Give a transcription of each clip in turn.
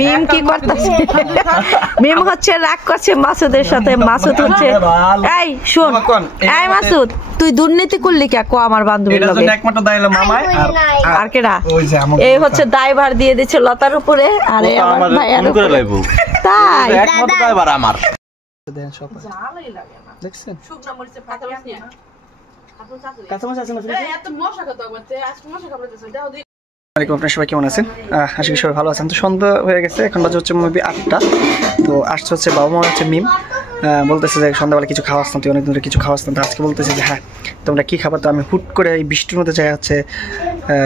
মিম কি করতেছে? মিম হচ্ছে রাগ করছে মাসুদের সাথে। মাসুদ হচ্ছে এই শোন, এই মাসুদ তুই দুর্নীতি করলি কে? কো আমার বান্ধবীর লগে একমাত্র দাইলো মামাই আর কেডা? এই হচ্ছে দায়ভার দিয়ে দিচ্ছে লতার উপরে। আরে আমার ভাইয়ার উপরে লাইবো তাই একমাত্র দায়ভার আমার। দেন সব জালাই লাগে না দেখছেন? শুকনা মরিচে পাতা বাস নিয়া আপু চাচু কাঁচা মরিচ আছে না? এই এত মশা কত করতে আজকে মশা কামড়াতেছে দাও দি। আসসালামু আলাইকুম, আপনারা সবাই কেমন আছেন? আশা করি সবাই ভালো আছেন। তো সন্ধ্যা হয়ে গেছে, এখন বাজে হচ্ছে মেবি 8টা। তো আসছে হচ্ছে বাবা মা হচ্ছে মিম বলতেছে যে সন্ধ্যাবেলা কিছু খাওয়া আসতাম, তুই অনেক ধরে কিছু খাওয়া আসতাম। তো আজকে বলতেছে যে হ্যাঁ তোমরা কী খাবার? তো আমি হুট করে এই বৃষ্টির মধ্যে যাই হচ্ছে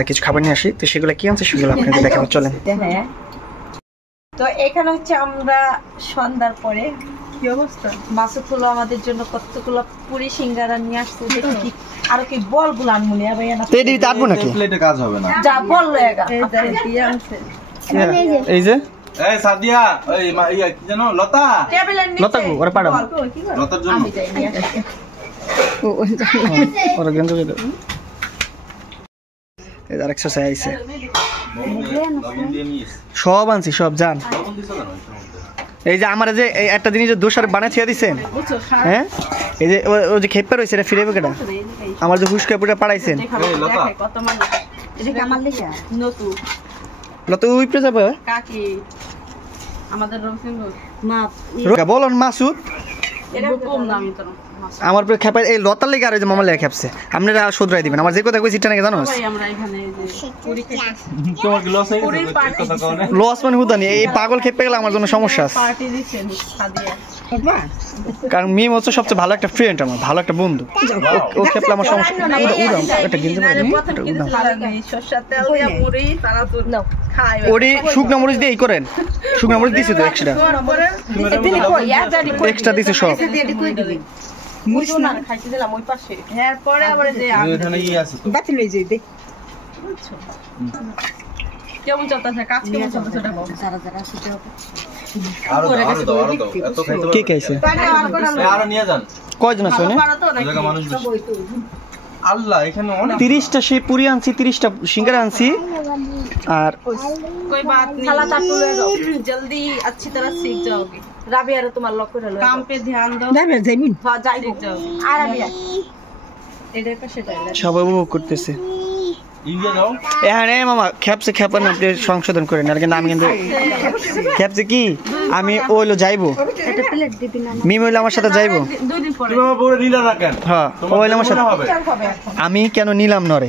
কিছু খাবার নিয়ে আসি। তো সেগুলো কী আনছে সেগুলো আপনাদের দেখাবো, চলেন। তো এখানে হচ্ছে আমরা সন্ধ্যার পরে কি অবস্থা, মাসুদ হলো আমাদের জন্য কতগুলো পুরি সিঙ্গারা নিয়ে আসছে। দেখি আর কি বলগুলো আনমুনি ভাইয়া না তেডি তারবো নাকি প্লেটে কাজ হবে না, যা বল লয়েগা এই যে দিয়ে আনছে। এই যে এই সাদিয়া ওই ইয়া কি জানো লতা টেবিলের নিচে লতা গো ওরে পাড়াও লতার জন্য আমি যাই নিয়ে আসি। ও ওরে গেন্দ দে এই আর এক্সারসাইজ আইছে সব আনছি সব জান। এই যে আমার যে একটা জিনিস দোষার বানায় ছিয়া দিছেন, হ্যাঁ এই যে ও যে খেপে রইছে এটা ফিরে কেডা? আমার যে হুস্কা পুরা পাড়াইছেন কত মানে এটা কি আমার লেখা নতু লতা ওই প্রে যাবে কাকি আমাদের রবিসিংহ মা বলন মাসুদ এটা কম দামি তো আমার পরে খেপাই এই লতার লেগে আর ওই যে মামা লেগে খেপছে। আপনারা শুধরাই দিবেন। আমার যে কথা কইছি এটা নাকি জানো? ভাই আমরা এখানে যে পুরি খেতে তোমার কি লস হয়ে গেছে কথা কও না? লস মানে হুদানি এই পাগল খেপে গেলে আমার জন্য সমস্যা আছে। পার্টি দিছেন সাদিয়া কারণ মিম হচ্ছে সবচেয়ে ভালো একটা ফ্রেন্ড, আমার ভালো একটা বন্ধু। ও খেপলে আমার সমস্যা উড়াম এটা গিনতে পারি সরষা তেল দিয়া মুড়ি তারা তো খাই ওরে শুকনা মরিচ দিয়ে এই করেন। শুকনা মরিচ দিছে তো এক্সট্রা এক্সট্রা দিছে সব মুড়ি না খাইতে দিলাম ওই পাশে। এর পরে আবার যে এখানে ই আছে তো বাতি লই যাই দে কেমন চলতেছে কাজ কেমন চলতেছে এটা যারা যারা আসছে আরো এত খাইতে কি খাইছে আরো নিয়ে যান কয়জন আছে ওনে জায়গা মানুষ বেশি আল্লাহ এখানে অনেক 30টা সে পুরি আনছি 30টা সিঙ্গারা আনছি আর कोई बात नहीं साला ताटू ले जाओ जल्दी अच्छी तरह सीख जाओगे। राबिया रे तुम्हारा लॉक করে काम पे ध्यान दो राबिया যাইবি হ্যাঁ যাইবো আর রাবিয়া এটার পাশে যাইলা সবাই উপভোগ করতেছে ইন্ডিয়া যাও এখানে মামা খেপছে খেপন আপনি সংশোধন করেন আর কিন্তু আমি কিন্তু খেপছে কি আমি ওইলো যাইবো এটা প্লেট দিবি না মিম হইলো আমার সাথে যাইবো 2 দিন পরে তুমি পুরো নীলা রাখেন। হ্যাঁ ওইলো আমার সাথে আমি কেন নিলাম নরে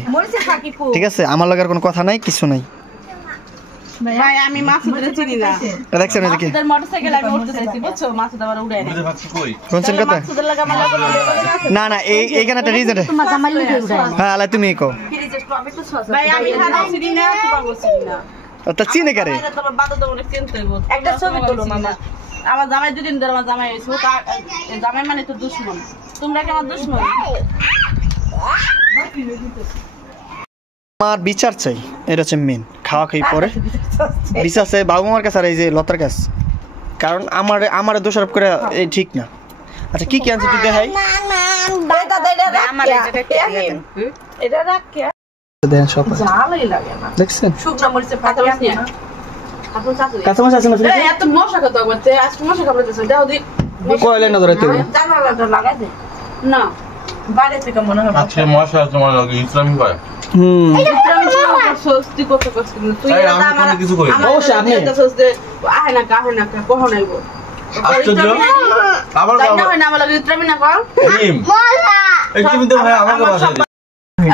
ঠিক আছে আমার লাগার কোনো কথা নাই কিছু নাই ভাই আমি মাসুদের চিনি না দেখছেন এদিকে মাসুদের মোটরসাইকেল আমি উঠতে চাইছি বুঝছো মাসুদ আবার উড়ায় না বুঝতে পারছি কই কোনছেন কথা মাসুদের লাগা মালা না না এইখানে একটা রিজন তোমার জামাই লগে উড়ায় হ্যাঁ আলা তুমি কও ভাই আমি খানা চিনি না তোমার চিনি না ওটা চিনে করে তোমার বাদ দাও অনেক চিনতে হইব একটা ছবি তোলো মামা আমার জামাই দুদিন ধরে আমার জামাই হইছে জামাই মানে তো দুশমন তোমরা কি আমার দুশমন? আমার বিচার চাই এটা হচ্ছে মেন খাওয়া খাই পরে বিচার চাই বাবু মার কাছে আর এই যে লতার কাছ কারণ আমার দোষারোপ করে এই ঠিক না। আচ্ছা কি কি আনছে তুই দেখাই এটা রাখ কে দেন সব জালাই লাগে না দেখছেন? শুকনা মরিচে পাতা বাস নিয়া আপু চাচু কাঁচা মরিচ আছে না? এই এত মশা কত করতে আজকে মশা কামড়াতেছে দাও দি কয়লে না ধরে তুই জানালাটা লাগাই দে না বাইরে থেকে মনে হয় আজকে মশা তোমার লাগে ইসলামি কয় ইসলামি সস্তি কত কষ্ট তুই আমার কিছু কই অবশ্যই আপনি এটা সস্তে আহে না কহ নাইবো আশ্চর্য আবার না হয় না আমার লাগে ইসলামি না কর মশা এই কি বিন্দু ভাই আমাকে বাসা দে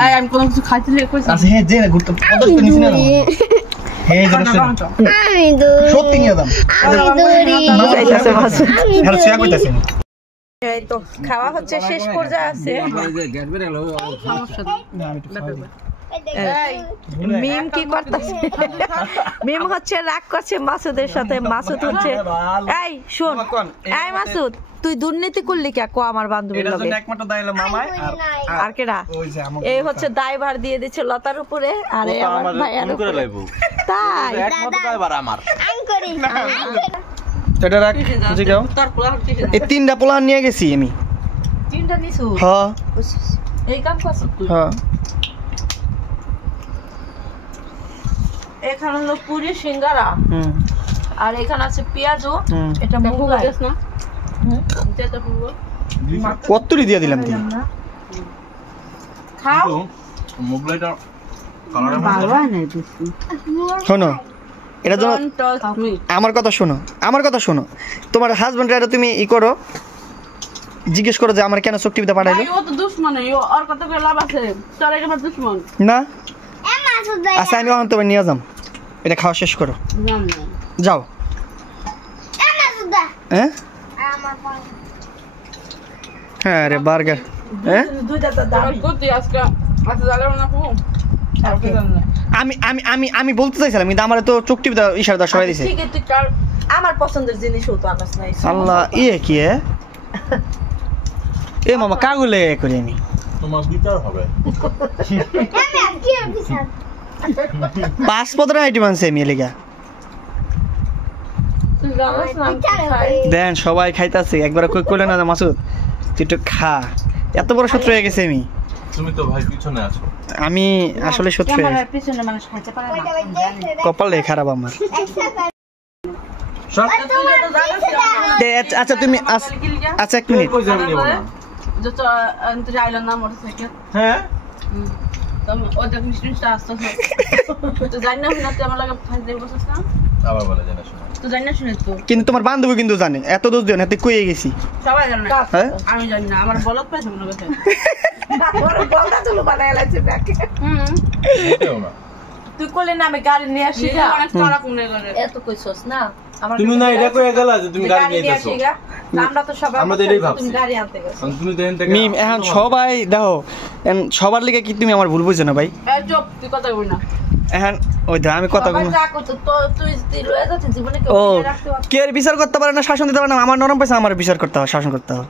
আই আমি কোন কিছু খাইতে লাগে কইছ আচ্ছা হে যে না গুরুত্ব পদস তো নিছ না হে জানো আমি দৌড়ি সত্যি নিয়ে দাম আমি দৌড়ি যাইতাছে বাস আর ছিয়া কইতাছে এই তো খাওয়া হচ্ছে শেষ পর্যায়ে আছে মিম কি করতেছে? মিম হচ্ছে রাগ করছে মাসুদের সাথে। মাসুদ হচ্ছে এই শোন, এই মাসুদ তুই দুর্নীতি করলি কে? কো আমার বান্ধবীর লগে একমাত্র দাইলো মামাই আর কেডা? এই হচ্ছে দায়ভার দিয়ে দিচ্ছে লতার উপরে। আরে আমার ভাইয়ার উপরে লাইবো তাই একমাত্র দায়ভার আমার আমি করি না এটা রাখ বুঝি গাও এই 3টা পোলা নিয়ে গেছি আমি 3টা নিছো? হ্যাঁ এই কাম করছ? হ্যাঁ এখানে হলো পুরি সিঙ্গারা আর এখানে আছে পেঁয়াজু এটা মোগলাই না যেটা পুরো কতরি দিয়ে দিলাম দি খাও মোগলাইটা কালারে ভালো হয় না বেশি শোনো এটা জন্য আমার কথা শোনো তোমার হাজবেন্ড এটা তুমি ই করো জিজ্ঞেস করো যে আমার কেন চোখ টিভিতে পাঠাইলো ও তো দুশমন ওর কথা কই লাভ আছে চলে গেল দুশমন না আচ্ছা আমি এখন তোমার নিয়ে যাম এটা খাওয়া শেষ করো যাও হ্যাঁ হ্যাঁ রে বার্গার হ্যাঁ আমি বলতে চাইছিলাম কিন্তু আমার তো চোখ টিভিতে ইশারা সরাই দিছে আমার পছন্দের জিনিস হতো আনাস নাই আল্লাহ ইয়ে কি এ মামা কাগুলে করি আমি তোমার বিচার হবে 5-15 আইটেম আনছে আমি এলিগা দেন সবাই খাইতাছে একবার কই কইলে না মাসুদ তুই একটু খা এত বড় শত্রু হয়ে গেছে আমি তুমি তো ভাই পিছনে আছো আমি আসলে শত্রু ক্যামেরার পিছনে মানুষ খাইতে পারে না কপালে খারাপ আমার আচ্ছা তুমি আচ্ছা এক মিনিট যত তুই আইলো না মোটরসাইকেল হ্যাঁ ও দেখ মিষ্টিটা আসতেছে তো জানি না তুই আমার লাগে ফাঁস দিয়ে বসছিস না আবার বলে জানা শোনা তো জানি না শুনে তো কিন্তু তোমার বান্ধবী কিন্তু জানে এত দোষ দিও না তুই কইয়ে গেছি সবাই জানে না হ্যাঁ আমি জানি না আমার বলত পাইছে মনে করছে ওর বলটা তুলো বানায় লাগছে ব্যাকে এটাও না তুই কোলে না আমি গাড়ি নিয়ে আসি অনেক চড়া কোনে করে এত কইছস না তুমি না এটা কইয়া গেলা যে তুমি গাড়ি নিয়ে যাচ্ছো আমরা তো সবাই আমরা তো এটাই ভাবছি তুমি গাড়ি আনতে গেছো তুমি দেন থেকে মিম এখন সবাই দেখো সবার লিগে কি তুমি আমার ভুল বুঝছো না ভাই এই চুপ তুই কথা কই না এখন ওই তো আমি কথা কই যা করতে তো তুই লয়ে যাচ্ছিস জীবনে কেউ ও রাখতে পারবে কে বিচার করতে পারে না শাসন দিতে পারে না আমার নরম পয়সা আমার বিচার করতে হবে শাসন করতে হবে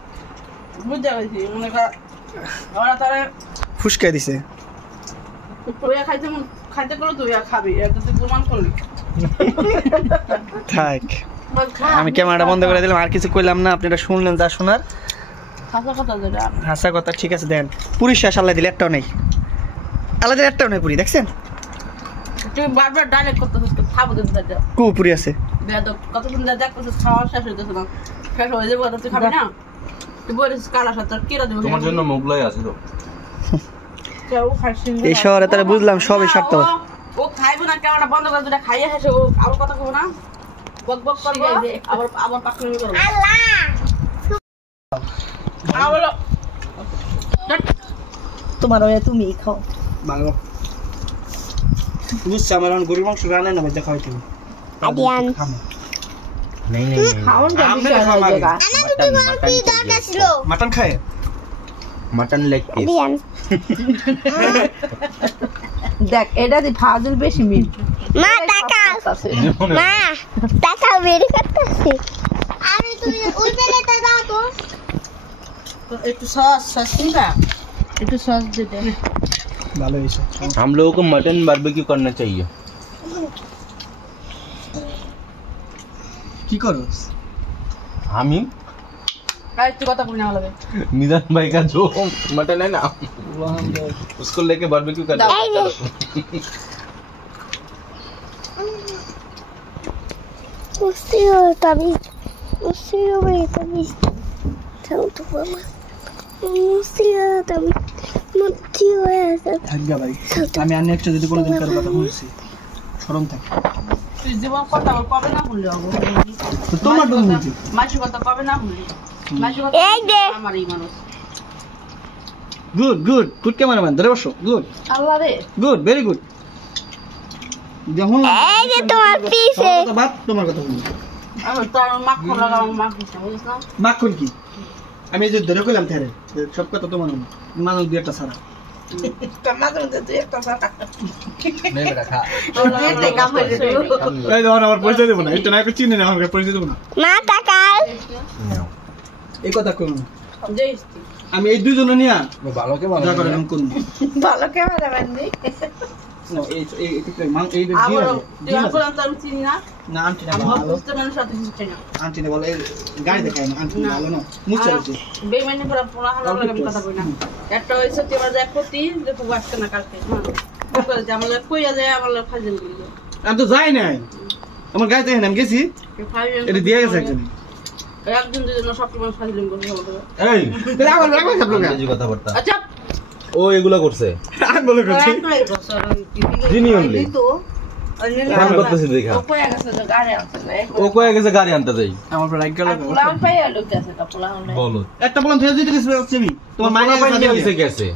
বুঝতে পারছি মনে কর ওরা তারে ফুসকে দিছে তুই খাইতে করো তুই খাবি এটা তুই প্রমাণ করলি থাক আমি ক্যামেরাটা বন্ধ করে দিলাম আর কিছু কইলাম না আপনারা শুনলেন যা শোনার হাসা কথা যেটা হাসা কথা ঠিক আছে দেন পুরি শেষ আল্লাহ দিলে একটাও নেই আল্লাহ দিলে একটাও নেই পুরি দেখছেন তুই বারবার ডাইরেক্ট করতেছিস তো খাবো দিতে যা কু পুরি আছে বেয়াদব কত সুন্দর দেখ করছিস খাওয়া শেষ হয়ে যাচ্ছে না শেষ হয়ে যাবে তুই খাবি না তুই বলিস কালা সাথে কিরা দেবো তোমার জন্য মোগলাই আছে তো কেউ খাইছিস এই শহরে তাহলে বুঝলাম সবই স্বার্থ ও খাইবো না ক্যামেরা বন্ধ করে দুটা খাইয়ে হেসে ও আবার কথা কইবো না বক বক করবো আবার পাকড়ি করবো আল্লাহ তোমার ওই তুমি খাও ভালো বুঝছি আমার এখন গরুর মাংস রান্না না দেখা হয়তো আদিয়ান नहीं नहीं খাওন যাবে জায়গা মাটন খায় मटन लेग पीस আদিয়ান দেখ এটা দি ফাজল বেশি মিল মা টাকা বেরি করতেছি আমি তুমি ওই পেলেটা দাও তো একটু সস কিনবা একটু সস দে দে ভালো হইছে हम लोगों को मटन बारबेक्यू करना चाहिए কি করছ हामी আর একটু কথা বলনা লাগে मिजान भाई का जो मटन है ना उसको लेके बारबेक्यू कर Museo también. Museo también. Tanto mamá. Museo también. Museo esa. থাকগা ভাই আমি আর নেক্সট যদি কোনোদিন কারো কথা বলছি শরম থাকে তুই জীবন কথা কবে না ভুললে হবে তো তোমার তো বলছি মাসি কথা কবে না ভুললি মাসি কথা এই দে আমারই মানুষ গুড ক্যামেরাম্যান ধরে বসো গুড আল্লাহ রে গুড ভেরি গুড দেখুন এই যে তোমার পিছে বাদ তোমার কথা বলি আমি তো আর মাখন লাগাও মাখন বুঝছ না মাখন কি আমি এই যে ধরে কইলাম তারে সব কথা তোমার না মানুষ দুই একটা ছাড়া টমাটো দে তুই একটা সাকা नहीं बेटा खा তে কাম হয়ে রে এই ধর আমার পরিচয় দেব না এটা না চিনি না আমাকে পরিচয় দেব না মা টাকাল এই কথা কই না জয়স্তি আমি এই দুইজন নিয়া वो बालों के যা করে আমি কোন ভালো ক্যামেরাম্যান নেই এই এই এই আবার তুই এখন তো আমি চিনি না না আন্টি না আমি ভালো বুঝতে মানুষ সাথে চিনি না আন্টি না বলে গাড়ি দেখায় না আন্টি ভালো না মুছে আছে বেইমানি পুরো পুরো হালা লাগে কথা কই না একটা হইছে তুই আবার দেখ প্রতি যে খুব আসছে না কালকে হ্যাঁ জামালে কইয়া যায় আমার ফাজিল দিল আমি তো যাই নাই আমার গাড়িতে এখানে আমি গেছি এটা দিয়ে গেছে একজন একদিন দুদিন সব সময় ফাজিলিং করতে হবে এই কথা বলতা আচ্ছা ও এগুলা করছে আমি বলে করছি জিনিয়নলি আমি করতেছি দেখা ও কয়ে গেছে গাড়ি আনতে যাই আমার পর লাইক গেল পোলান পাইয়া লোক আছে তা পোলান বলো একটা বলন থেকে দিতে গেছে তোমার মায়ের কাছে হইছে গেছে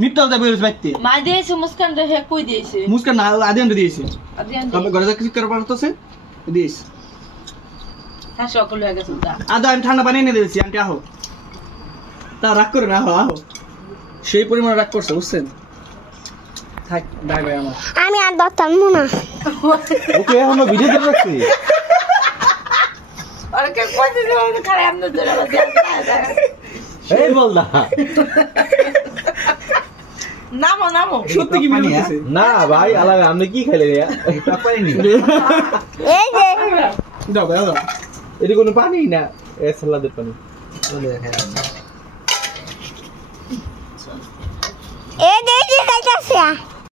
মিটল দা বেরোস বাইতে মা দিয়েছে মুস্কান রে কই দিয়েছে মুস্কান না আদিয়ান দিয়েছে আদিয়ান আমি ঘরে যা কিছু করবার হতছে দিস তা সকল হয়ে গেছে তা আদা আমি ঠান্ডা পানি এনে দিয়েছি আন্টি আহো তা রাগ করে না আহো আহো সেই পরিমাণ রাগ করছে বুঝছেন থাক বাই বাই আমার আমি আর দতাম না ওকে আমরা ভিডিও করে রাখছি আরে কে কই দিছে খারাপ আমনে ধরে এই বল না নামো নামো সত্যি কি বলতেছে না ভাই আলাদা আপনি কি খাইলে রে পানি এই যে দাও দাও দাও এটা কোনো পানি না এ সালাদের পানি এই যে খাইতাছে